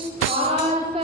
all